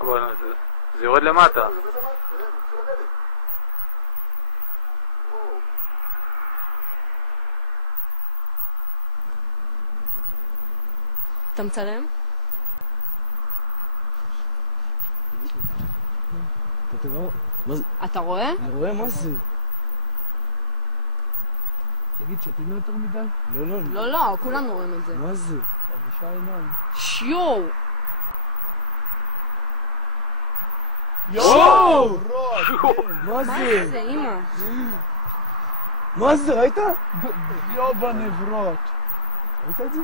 אבל זה יורד למטה. אתה מצלם? אתה רואה? אני רואה, מה זה? תגיד, שתים יותר מדי? לא, כולנו רואים את זה. מה זה? 5 עיניים. שיו! יואו! מה מה זה? זה, אמא? מה זה, ראית? יו בנברות. ראית את זה?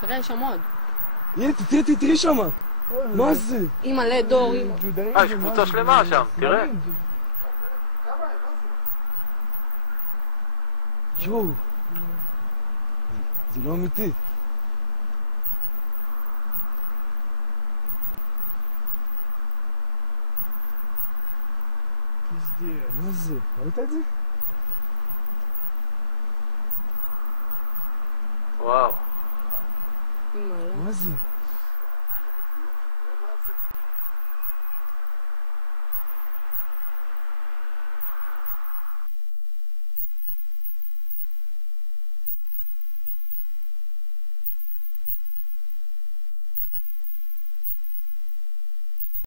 תראה, יש שם עוד. הנה, תראי שמה. מה זה? אמא, לדור, אמא. יש קבוצה שלמה שם, תראה. יואו. זה לא אמיתי. מה זה? ראית את זה? וואו. אמא, לא. מה זה?